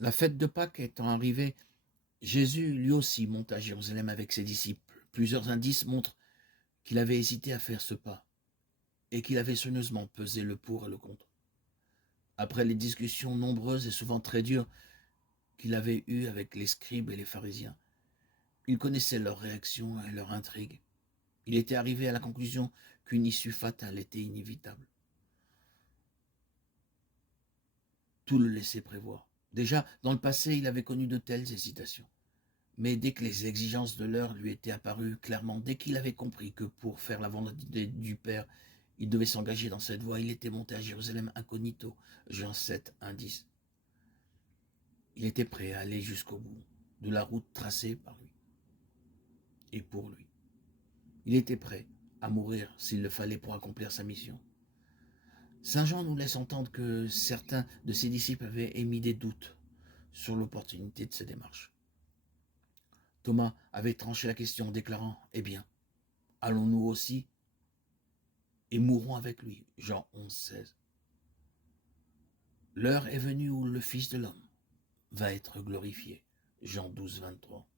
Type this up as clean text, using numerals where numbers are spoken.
La fête de Pâques étant arrivée, Jésus lui aussi monta à Jérusalem avec ses disciples. Plusieurs indices montrent qu'il avait hésité à faire ce pas et qu'il avait soigneusement pesé le pour et le contre. Après les discussions nombreuses et souvent très dures qu'il avait eues avec les scribes et les pharisiens, il connaissait leurs réactions et leurs intrigues. Il était arrivé à la conclusion qu'une issue fatale était inévitable. Tout le laissait prévoir. Déjà, dans le passé, il avait connu de telles hésitations. Mais dès que les exigences de l'heure lui étaient apparues clairement, dès qu'il avait compris que pour faire la volonté du Père, il devait s'engager dans cette voie, il était monté à Jérusalem incognito. Jean 7, 1, 10. Il était prêt à aller jusqu'au bout de la route tracée par lui et pour lui. Il était prêt à mourir s'il le fallait pour accomplir sa mission. Saint Jean nous laisse entendre que certains de ses disciples avaient émis des doutes sur l'opportunité de ces démarches. Thomas avait tranché la question en déclarant « Eh bien, allons-nous aussi et mourrons avec lui » Jean 11, 16. L'heure est venue où le Fils de l'homme va être glorifié. Jean 12, 23.